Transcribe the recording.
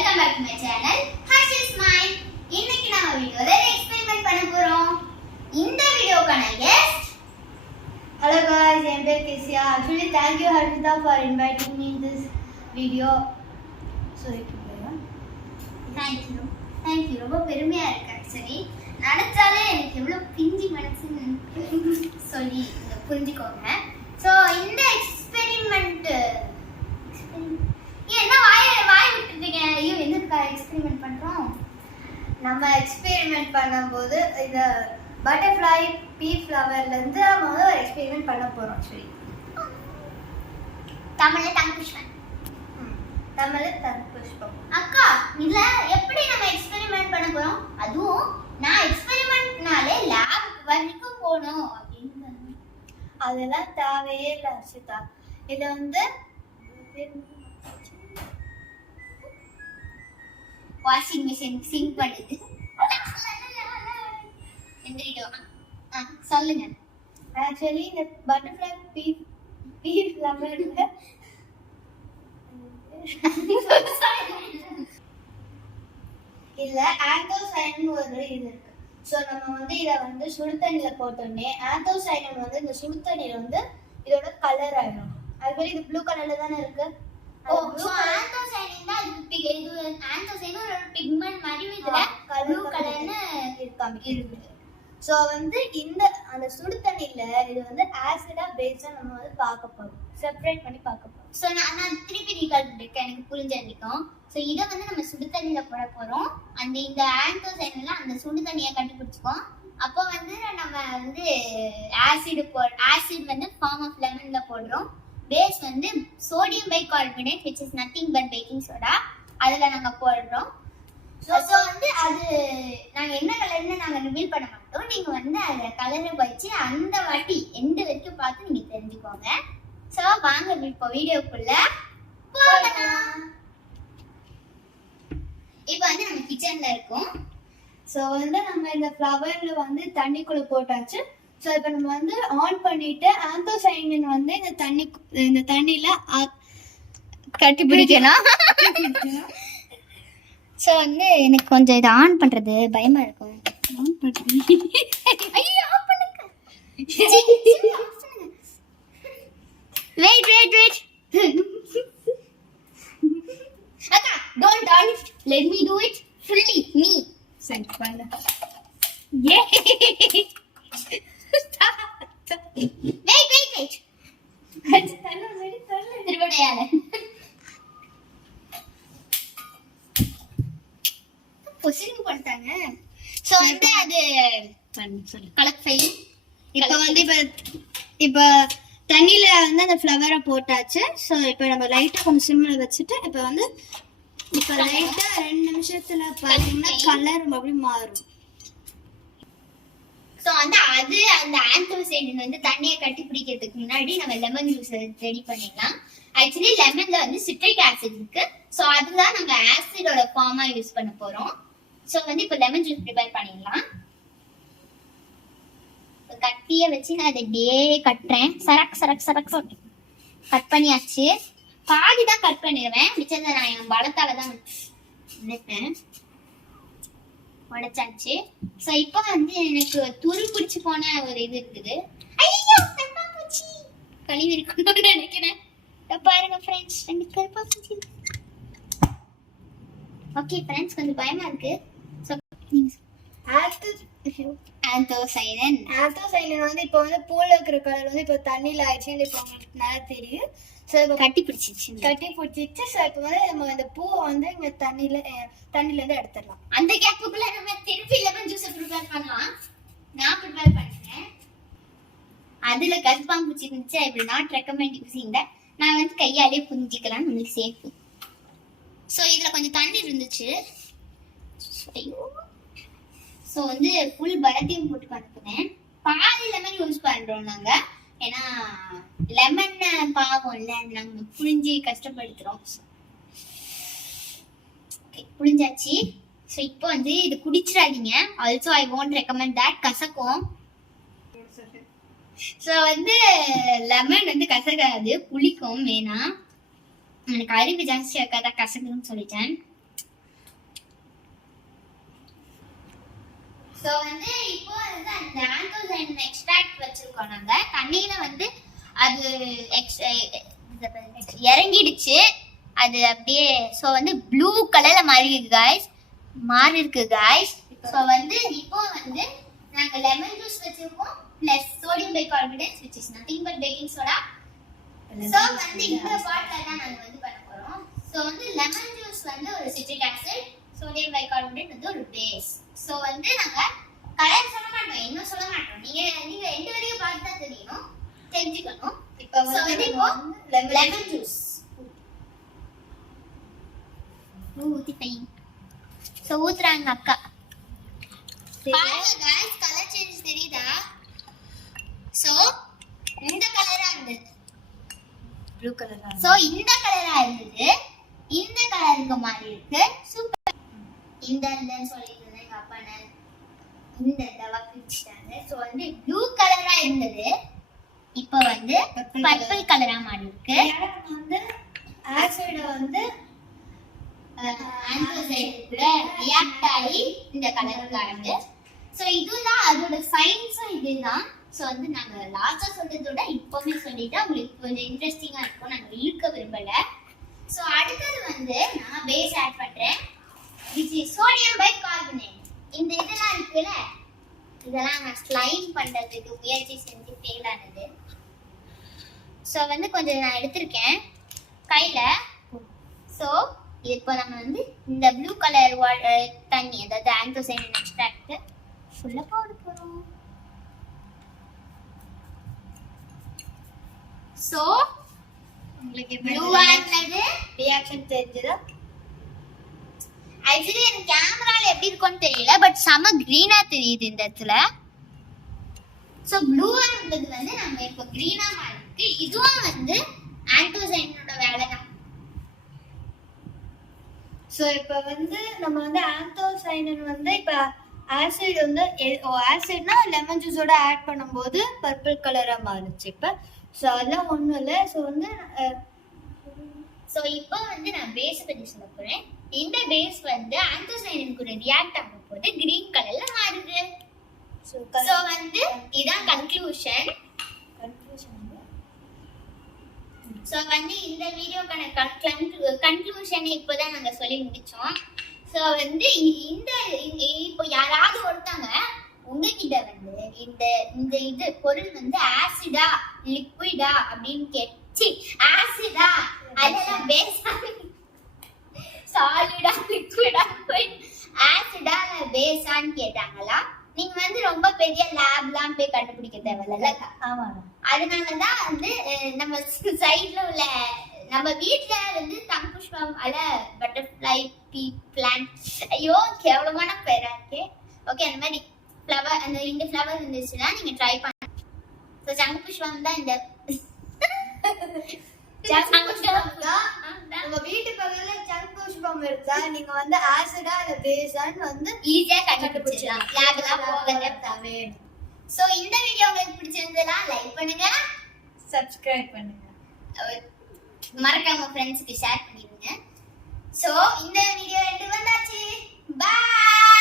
Welcome back to my channel Harshi's mind. இன்னைக்கு நாம வீடியோல எக்ஸ்பெரிமென்ட் பண்ண போறோம். இந்த வீடியோக்கான guest Hello guys, I am Keziah. Actually, thank you Harshitha for inviting me in this video. Sorry, thank you. ரொம்ப பெருமையா இருக்கு ஆக்சுவலி. நினைச்சாலே எனக்கு எவ்வளவு பிஞ்சி மனசுன்னு சொல்லி புரிஞ்சுக்கோங்க. ஸோ இந்த எக்ஸ்பெரிமெண்ட் என்ன வாய் விட்டுட்டீங்க? ஐயோ எதுக்கு எக்ஸ்பெரிமெண்ட் பண்றோம்? நம்ம எக்ஸ்பெரிமெண்ட் பண்ணும்போது இந்த பட்டர்ஃப்ளை பீ ஃப்ளவர்ல இருந்து நம்ம வந்து ஒரு எக்ஸ்பெரிமெண்ட் பண்ண போறோம். சரி, தமிழ்ல தங்கு புஷ்பம். தமிழ்ல தங்கு புஷ்பம். அக்கா இதுல எப்படி நம்ம எக்ஸ்பெரிமெண்ட் பண்ண போறோம்? அதுவும் நான் எக்ஸ்பெரிமெண்ட்னாலே லேப் வரைக்கும் போகணும் அப்படின்னு அதெல்லாம் தேவையே இல்லை ஹர்ஷிதா. இது வந்து வாஷிங் மிஷின் சிங்க் பண்ணுது. சொல்லுங்க. ஆக்சுவலி இந்த பட்டர்ஃப்ளை பீ ஃப்ளவர்ல இதுல ஆந்தோசைன் ஒரு இது இருக்கு. ஸோ நம்ம வந்து இதை வந்து சுடு தண்ணியில போட்டோன்னே ஆந்தோசைன் வந்து இந்த சுடு தண்ணியில வந்து இதோட கலர் ஆயிடும். அதுபோல இது ப்ளூ கலர்ல தானே இருக்கு. ஓ சோ ஆந்தோசைன் தான் இது ஆந்தோசைன் ஒரு பிக்மெண்ட் மாதிரி இதுல ப்ளூ கலர்னு இருக்கு. ஸோ வந்து இந்த அந்த சுடு தண்ணியில இது வந்து ஆசிடா பேஸா நம்ம வந்து பார்க்க போறோம், செப்பரேட் பண்ணி பார்க்க போறோம். ஸோ நான் திருப்பி ரீகால் பண்ணிருக்கேன், எனக்கு புரிஞ்சிருக்கும். ஸோ இதை வந்து நம்ம சுடு தண்ணியில போட போறோம். இந்த ஆந்தோசைன்ல அந்த சுடு தண்ணியை கண்டுபிடிச்சுக்கோம். அப்போ வந்து நம்ம வந்து ஆசிட் வந்து ஃபார்ம் ஆஃப் லெமன்ல போடுறோம். பேஸ் வந்து sodium bicarbonate which is nothing but baking soda, அதுல நாங்க போடுறோம். ஸோ வந்து அது நாங்க என்ன கலர்னு நாங்க ரிவீல் பண்ண மாட்டோம். நீங்க வந்து அந்த கலரை வச்சு அந்த வாட்டி எந்த வரைக்கும் பார்த்து நீங்க தெரிஞ்சுக்கோங்க. ஸோ வாங்க இப்போ வீடியோக்குள்ள போகலாம். இப்போ வந்து நம்ம கிச்சன்ல இருக்கோம். ஸோ வந்து நம்ம இந்த ஃப்ளவர்ல வந்து தண்ணிக்குள்ள போட்டாச்சு. ஸோ இப்போ நம்ம வந்து ஆன் பண்ணிட்டு ஆந்தோசைனின் வந்து இந்த தண்ணியில கட்டி பிடிக்கணும். ஸோ வந்து எனக்கு கொஞ்சம் இதை ஆன் பண்றது பயமா இருக்கும். ஆன் பண்ணுங்க. ஐயோ ஆன் பண்ணுங்க. வெயிட் அக்கா don't let me do it fully me. சரி பண்ணு. Wait. திருவடையால பொசிஷன் பண்ணிட்டாங்க. சோ வந்து அது கலெக்ட் ஃபைல். இப்போ வந்து இப்போ தண்ணியில வந்து அந்த ஃப்ளவரை போட்டாச்சு. ஸோ இப்போ நம்ம லைட்டா கொஞ்சம் சிம்மில் வச்சுட்டு இப்போ வந்து இப்போ லைட்டா 2 நிமிஷத்துல பார்த்தீங்கன்னா கலர் அப்படி மாறும். சோ அந்த ஆந்தோசைன் வந்து தண்ணியை கட்டி பிடிக்கிறதுக்கு முன்னாடி நம்ம லெமன் ஜூஸ் ரெடி பண்ணிடலாம். ஆக்சுவலி லெமன்ல வந்து சிட்ரிக் ஆசிட் இருக்கு. சோ அதுதான் நம்ம ஆசிடோட ஃபார்மா யூஸ் பண்ண போறோம். சோ வந்து இப்போ லெமன் ஜூஸ் ப்ரிப்பேர் பண்ணிடலாம். கத்திய வச்சு நான் இதை டே கட்டுறேன். சரக் கட் பண்ணியாச்சு. பாதி தான் கட் பண்ணிடுவேன், மிச்சத்தை நான் என் பலத்தால தான் நினைப்பேன். உடைச்சாச்சு. ஸோ இப்போ வந்து எனக்கு துரு பிடிச்சி போன ஒரு இது இருக்குது. ஐயோ கருப்பாம்பூச்சி கழுவி இருக்கணும்னு நினைக்கிறேன். பாருங்க ஃப்ரெண்ட்ஸ், 2 கருப்பாம்பூச்சி. ஓகே ஃப்ரெண்ட்ஸ், கொஞ்சம் பயமா இருக்கு. ஸோ ஆந்தோசைன் வந்து இப்போ வந்து பூல இருக்கிற கலர் வந்து இப்போ தண்ணியில் ஆயிடுச்சு. இப்போ உங்களுக்கு நல்லா தெரியும். ஸோ இப்போ கட்டி பிடிச்சிச்சு. ஸோ இப்போ வந்து நம்ம இந்த பூவை வந்து இங்கே தண்ணியில இருந்து எடுத்துடலாம். அந்த கேப்புக்குள்ள நம்ம திருப்பி லெமன் ஜூஸ் ப்ரிப்பேர் பண்ணலாம். நான் ப்ரிப்பேர் பண்ணேன். அதுல கருப்பாம்பூச்சி இருந்துச்சு. I will not recommend using that. நான் வந்து கையாலே புரிஞ்சிக்கலாம், நம்மளுக்கு சேஃப். ஸோ இதுல கொஞ்சம் தண்ணி இருந்துச்சு. ஸோ வந்து ஃபுல் பலத்தையும் போட்டு கலக்குனேன். பாதி லெமன் யூஸ் பண்றோம் நாங்க, ஏன்னா லெமன் பாவம் இல்லை, நாங்க புளிஞ்சி கஷ்டப்படுத்துறோம். புளிஞ்சாச்சு. ஸோ இப்போ வந்து இது குடிச்சிடாதீங்க. Also I want recommend that, கசக்கும். ஸோ வந்து லெமன் வந்து கசக்காது, புளிக்கும். வேணாம், எனக்கு அறிவு ஜாஸ்தியாக இருக்காதா கசக்குன்னு சொல்லிட்டேன். சோ வந்து இப்போ வந்து அந்த ஆந்தோசைன் எக்ஸ்ட்ராக்ட் வச்சிருக்கோம் நாங்க தண்ணியில வந்து அது இறங்கிடுச்சு அது அப்படியே சோ வந்து ப்ளூ கலர்ல மாறி இருக்கு गाइस சோ வந்து இப்போ வந்து நாங்க லெமன் ஜூஸ் வச்சிருக்கோம் plus sodium bicarbonate which is nothing but baking soda so வந்து இந்த பாட்ல தான் நாங்க வந்து பண்ண போறோம் சோ வந்து லெமன் ஜூஸ் வந்து ஒரு citric acid sodium bicarbonate வந்து ஒரு பேஸ் சோ வந்து நாங்க கலர் சொல்ல மாட்டோம் இன்னும் சொல்ல மாட்டோம் நீங்க எந்த வரையும் பார்த்து தான் தெரிஞ்சுக்கணும் இப்போ வந்து இப்போ லெமன் ஜூஸ் ஊத்தி பை சோ ஊத்துறாங்க அக்கா பாருங்க गाइस கலர் சேஞ்ச் தெரியுதா சோ இந்த கலரா இருந்தது ப்ளூ கலரா சோ இந்த கலரா இருந்தது இந்த கலருக்கு மாறி இருக்கு சூப்பர் இந்த சொல்லிட்டு எங்க அப்பா இந்த டவா பிடிச்சிட்டாங்க சோ வந்து ப்ளூ கலரா இருந்தது இப்போ வந்து பர்பிள் கலரா மாறி இருக்கு வந்து ஆசிட் வந்து ஆந்தோசைன் கூட ரியாக்ட் ஆகி இந்த கலருக்கு ஆகுது சோ இதுதான் அதோட சயின்ஸும் இதுதான் சோ வந்து நாங்க லாஸ்டா சொல்றதோட இப்போவே சொல்லிட்டா உங்களுக்கு கொஞ்சம் இன்ட்ரெஸ்டிங்கா இருக்கும் நாங்க இழுக்க விரும்பல சோ அடுத்தது வந்து நான் பேஸ் ஆட் பண்றேன் which is sodium bicarbonate இந்த இதெல்லாம் இருக்குல்ல இதெல்லாம் நான் ஸ்லைம் பண்றதுக்கு முயற்சி செஞ்சு ஃபெயில் ஆனது சோ வந்து கொஞ்சம் நான் எடுத்திருக்கேன் கையில சோ இப்போ நம்ம வந்து இந்த ப்ளூ கலர் தண்ணி அதாவது ஆந்தோசைன் எக்ஸ்ட்ராக்ட் ஃபுல்லா போட போறோம் சோ உங்களுக்கு ப்ளூ ஆனது ரியாக்ஷன் தெரிஞ்சதா ஆக்சுவலி எனக்கு கேமரால எப்படி இருக்கும்னு தெரியல பட் செம கிரீனா தெரியுது இந்த இடத்துல சோ ப்ளூவா இருந்தது வந்து நம்ம இப்போ கிரீனா மாறிருக்கு இதுவும் வந்து ஆந்தோசைனோட வேலை தான் சோ இப்போ வந்து நம்ம வந்து ஆந்தோசைனின் வந்து இப்போ ஆசிட் வந்து ஆசிட்னா லெமன் ஜூஸோட ஆட் பண்ணும்போது பர்பிள் கலரா மாறுச்சு இப்போ ஸோ அதெல்லாம் ஒன்றும் இல்லை ஸோ வந்து சோ இப்போ வந்து நான் பேஸ் பத்தி சொல்ல போறேன் இந்த பேஸ் வந்து ஆந்தோசைனின் கூட ரியாக்ட் ஆகும் போது கிரீன் கலர்ல மாறுது சோ வந்து இதான் கன்க்ளூஷன் சோ வந்து இந்த வீடியோக்கான கன்க்ளூஷன் இப்போதான் நாங்க சொல்லி முடிச்சோம் சோ வந்து இந்த இப்போ யாராவது ஒருத்தங்க உங்ககிட்ட வந்து இந்த இது பொருள் வந்து ஆசிடா லிக்விடா அப்படின்னு கேட்டு ஆசிடா அதெல்லாம் பேஸா சாலிடா லிக்விடா ஆசிடா பேஸான்னு கேட்டாங்களா நீங்க வந்து ரொம்ப பெரிய லேப்லாம் போய் கண்டுபிடிக்க தேவையில்ல ஆமா அதனாலதான் வந்து நம்ம சைட்ல உள்ள நம்ம வீட்ல வந்து சங்கு புஷ்பம் பட்டர்ஃப்ளை பீ பிளான்ட் ஐயோ கேவலமான பேரா இருக்கே ஓகே அந்த மாதிரி ஃப்ளவர் அந்த இந்த ஃப்ளவர் இருந்துச்சுன்னா நீங்க ட்ரை பண்ணலாம் ஸோ சங்கு புஷ்பம் தான் இந்த உங்க வீட்டு பக்கத்துல சங்கு புஷ்பம் இருந்தா நீங்க வந்து ஆசிடா இல்ல பேஸான்னு வந்து ஈஸியா கண்டுபிடிச்சிடலாம் லேப்லாம் போக தேவையில்லை சோ இந்த வீடியோ உங்களுக்கு பிடிச்சிருந்தா லைக் பண்ணுங்க சப்ஸ்கிரைப் பண்ணுங்க மறக்காம ஃப்ரெண்ட்ஸ்க்கு ஷேர் பண்ணிடுங்க சோ இந்த வீடியோ எடுத்து வந்தாச்சு பை